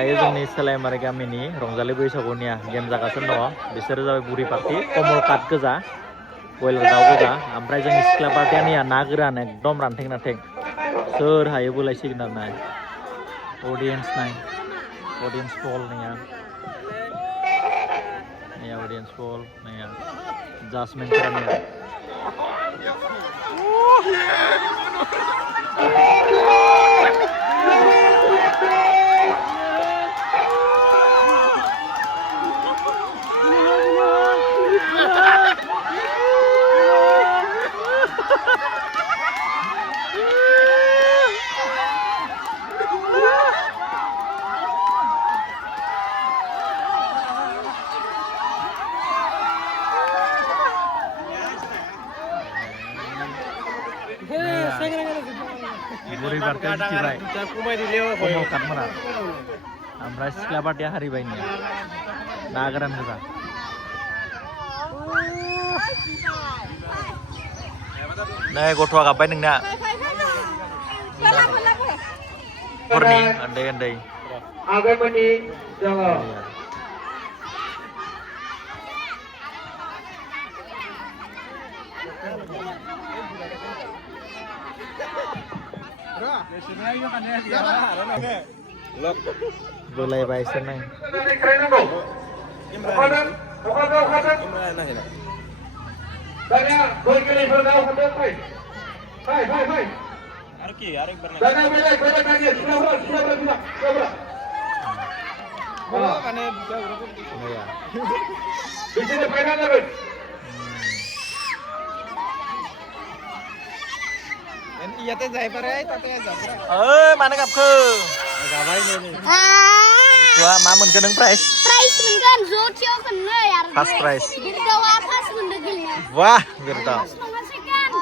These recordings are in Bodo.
दायो जोंनि सोलायमारि गामिनि रंजालि बैसागुनिया गेम जागासिनो दङ। बिसोरो जाबाय बुरि पार्टि कमल काट गोजा, बयलार दाउ गोजा। ओमफ्राय जोंनि सिख्ला पार्टियानिया ना गोरान एकदम रानथें रानथें। सोर हायो बोलायसिगोन आरो ना। अडियन्स नाय, अडियन्स बल नैया अडियन्स बल नैया जाजमेन्टफोरा नैया। बुरि पार्टिया जितिबाय कमल काटमोना, ओमफ्राय सिख्ला पार्टिया हारिबाय नो ना गोरान गोजा। नै गथ'आ गाबबाय नोंना हरनि उन्दै उन्दै आगमनि जोङो बोलायबाय इसोर नाय Iyate जायबारे ताते जाबरा मानो गाबखो गाबाय नै गथ'आ मा मोनखो नों प्राइज मोनगोन ज'थियाव खननै आरो फार्स्ट प्राइज बिरदावा फार्स्ट मोनदों गेलेनाय वाह बिरदाव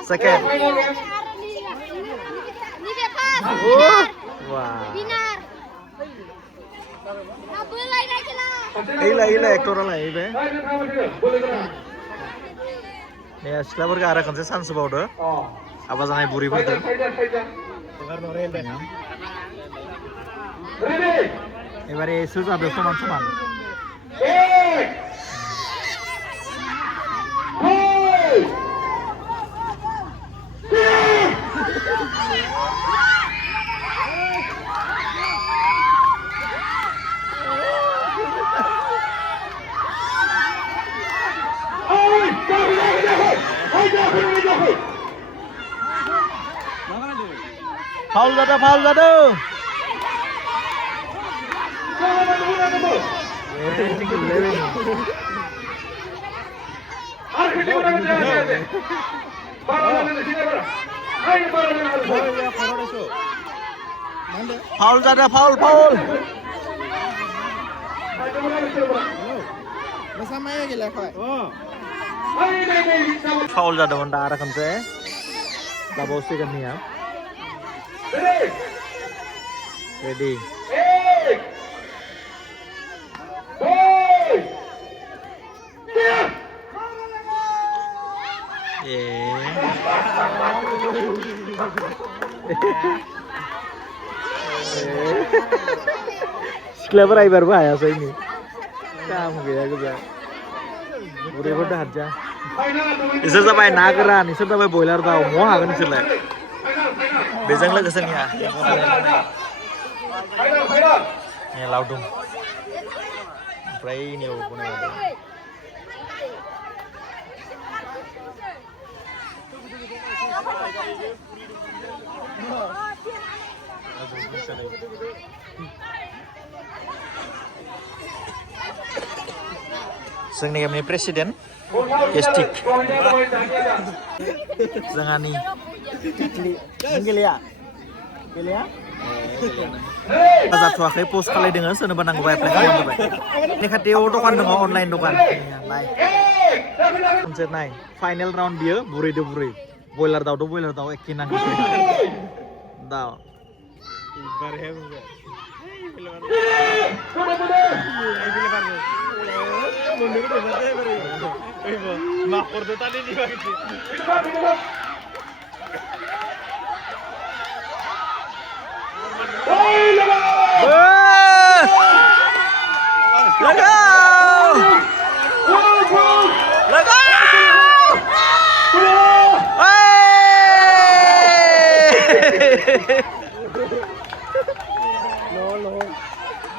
सेकेन्ड निबे फार्स्ट वाह विनार बोलायनाय खेला इला एक्टरालाय बे ने सिख्लाफोरखौ आरो खनसे चान्स बावदो हाबा जानाय बुरैफोरखौ एबारे एसो जादो समान समान फाउल जादों फाउल जादों foul Bersama ya gila kok. Foul जादोंमोन दा आरो खनसे जाबावसिगोन निया रेडी सिख्लाफोरा एबारबो हायासै नि काम गैया गोजा बुरैफोर हाजा इसोर जाबाय ना गोरान इसोर जाबाय बयलार दाउ महा हागोन इसोरलाय बेजों लोगोसे निया लावदुम ओमफ्राय नियाव जोंनि गामिनि प्रेसिडेन्ट गेस्टिक जोंहानि नों गेलेया जाथ'वाखै पस्ट खालायदों सोरनोबा नांगौबा एप्लाइ खालामबाय बे खाथियाव दखान दङ अनलाइन दखान नाय खनसे नाय फाइनेल राउन्ड बियो बुरैदो बुरै बयलार दाउ एखे नांगौ दाउ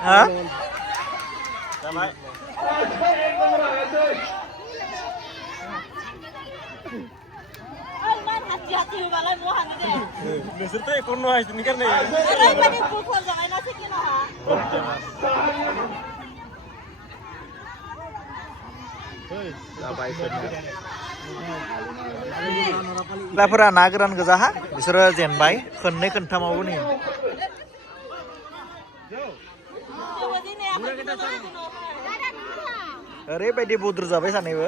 Ha? Damai. Nusir tuh ikut nuhai sini kan nih. Lapora nageran gezaha, bisoरो जेनबाय खननै खनथामावबो nih. ओरैबायदि बुद्रु जाबाय सानैबो.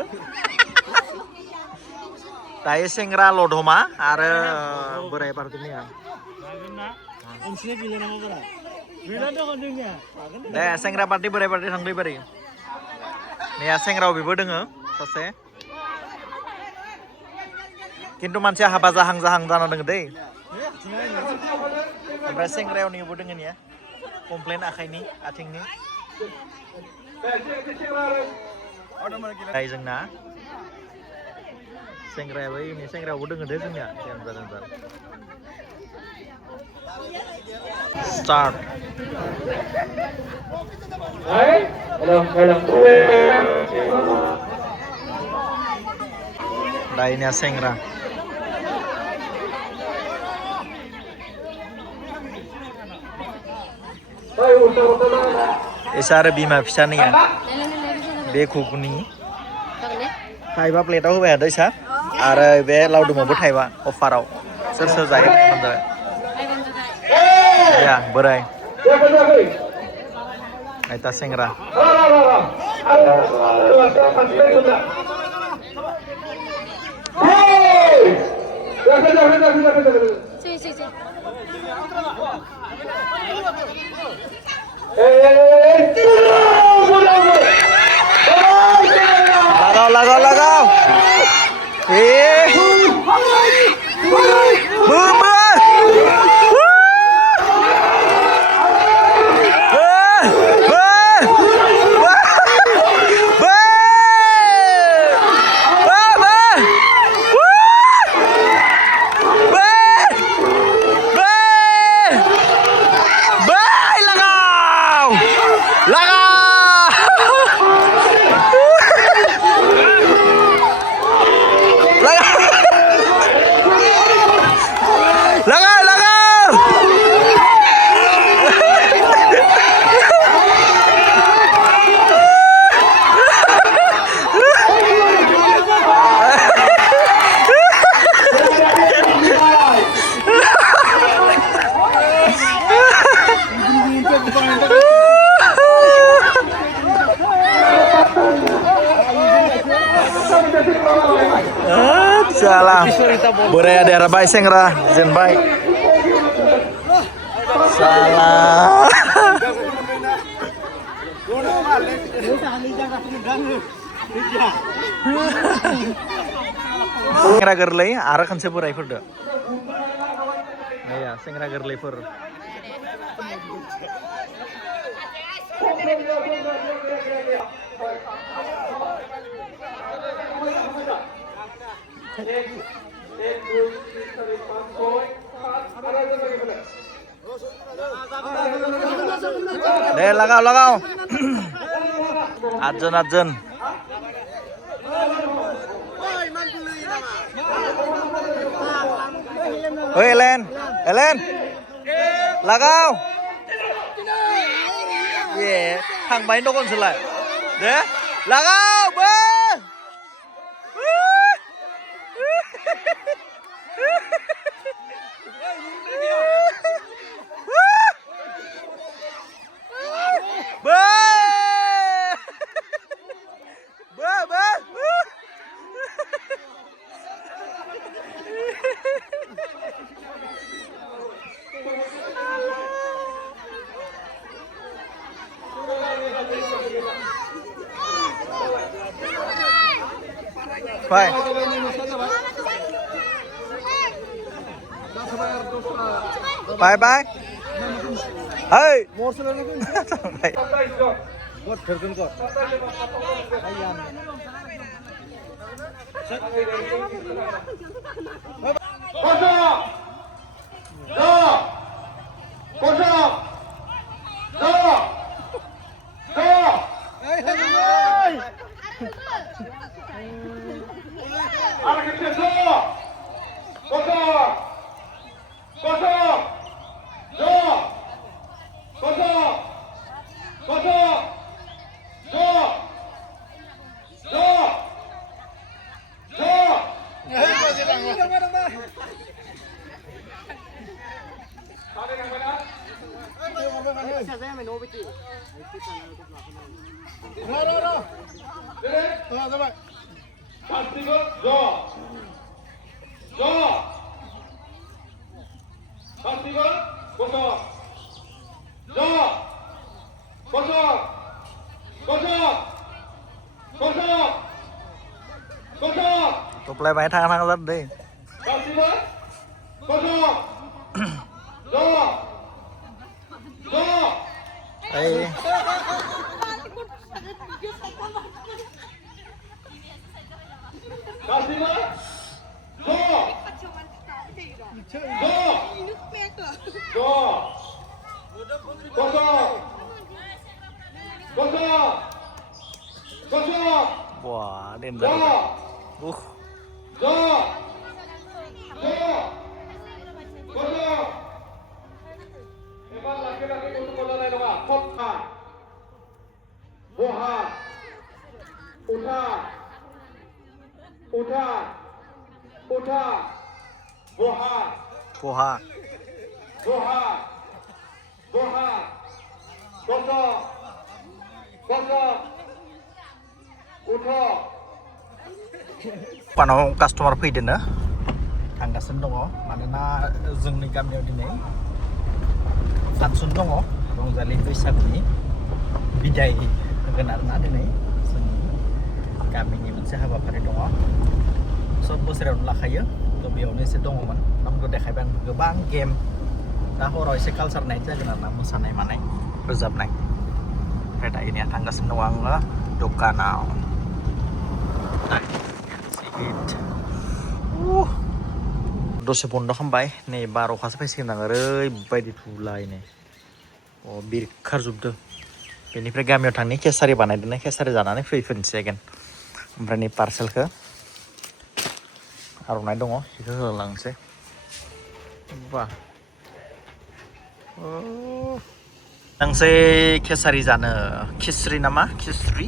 दायो सेंग्रा लधमा आरो बोराय पार्टिनिया. दे सेंग्रा पार्टी बोराय पार्टी थांदै बारि. Nih सेंग्राव बेबो दोङो सासे. Kintu मानसिया हाबा जाहां जाना दोङो दै. ओमफ्राय सेंग्रायावनिबो दोङो निया. Komplain आखाइनि आथिंनि. जोंना सेंग्रायाबो ini सेंग्रायावबो दोङो दे जोंनिया जेनजार start dainnya sengra Isa आरो बिमा फिसानिया बे खुगुनि थाइबा प्लेटाव होबाय आरो इसा आरो बे लावदुमावबो थाइबा अफाराव सोर जायो मोनजाबाय या बोराय आइता सेंग्रा लगाओ Salah. Boray ada rabai sengra zenbai. Salah. Sengra gerlei arah kan seburai furda. Ya, sengra gerlei fur. Deh, लगाओ. Ajen. Oi, Ellen, लगाओ. Yeah, thằng bánh nó còn sửa lại. Deh, लगाओ, bơ. Bye. Hey. Tuplay bay thang thang rất đi. Đây. Wah, danger. Hebat laki-laki untuk modalnya dong, Kota, Boha, Uta, Boha, Poha. Kota, Uta. Panau customer fैदों ना थांगासिनो दङ मानोना जोंनि गामियाव दिनै फांसन दङ रंजालि बैसागुनि बिदाय होगोन आरोना दिनै जोंनि गामिनि मोनसे हाबाफारि दङ सब बोसोरावनो लाखायो थ' बेयावनो एसे दङमोन नोंखौ देखायबाय आं गोबां गेम दा हराव एसे कालचार नाइट जागोन आरोना मोसानाय मानाय रोजाबनाय ओमफ्राय दायो थांगासिनो दङ आङो दखानाव दसे बन्द खालामबाय नै बार अखासो फैसिगोन आं ओरैबायदि थुलायनो बिरखारजोबदों बेनिफ्राय गामियाव थांनि केसारि बानायदों केसारि जानानै फैफिनसै एगेन ओमफ्राय नै पार्सेलखौ आर'नाइ दङ बेखौ होलांसै बा थांसै केसारि जानो खिस्रि नामा खिस्रि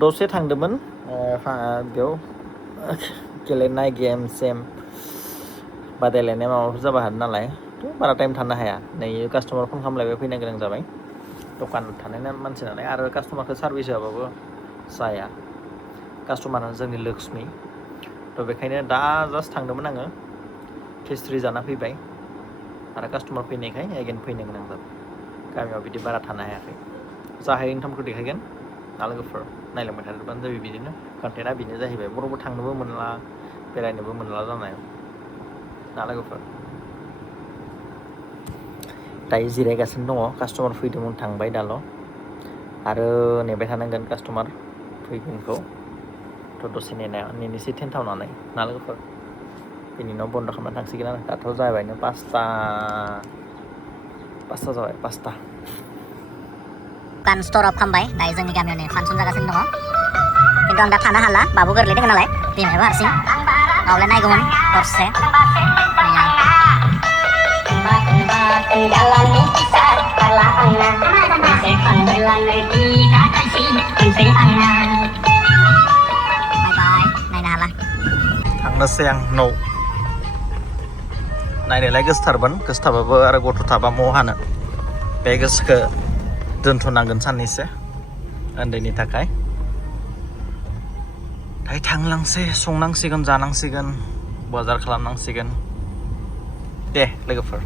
दसे थांदोंमोन बेयाव गेलेनाय गेम सेम बादायलायनाय माबाफोर जाबा हादों नालाय बारा टाइम थानो हाया नै कास्टमार फन खालामलायबाय फैनो गोनां जाबाय दखान थानाय मानसि नालाय आरो कास्टमारखौ सार्भिस होआबाबो जाया कास्टमारानो जोंनि लक्ष्मि थ' बेखायनो दा जास्ट थांदोंमोन आङो खिस्रि जाना फैबाय आरो कास्टमार फैनायखाय एगेन फैनो गोनां जाबाय गामियाव बिदि बारा थानो हायाखै जाहाय इनकामखौ देखायगोन ना लोगोफोर नायलांबाय थादोंबानो जाबाय बिदिनो कन्टेन्टआ बेनो जाहैबाय बर'बो थांनोबो मोनला बेरायनोबो मोनला जानाय ना लोगोफोर दायो जिरायगासिनो दङ कास्टमार फैदोंमोन थांबाय दाल' आरो नेबाय थानांगोन कास्टमार फैगोनखौ थ' दसे नेनोसै टेन्टावनानै ना लोगोफोर बेनि उनाव बन्द' खालामना थांसिगोन आरो दाथ' जाबायनो पासता जाबाय पासता Bukan store up खालामबाय दायो जोंनि गामियाव नै फांसन जागासिनो दङ खिन्थु आं दा थानो हाला बाबु गोरलै दङ नालाय बिमायाबो हारसिं नङाब्ला नायगौमोन हरसे बाय नायनो हाला थांनोसै आं न' नायनोलाय गोसोथारमोन गोसोथाबाबो आरो गथ' थाबा म' हानो बे गोसोखौ दोनथ'नांगोन साननैसो उन्दैनि थाखाय दायो थांलांसै संनांसिगोन जानांसिगोन बाजार खालामनांसिगोन दे लोगोफोर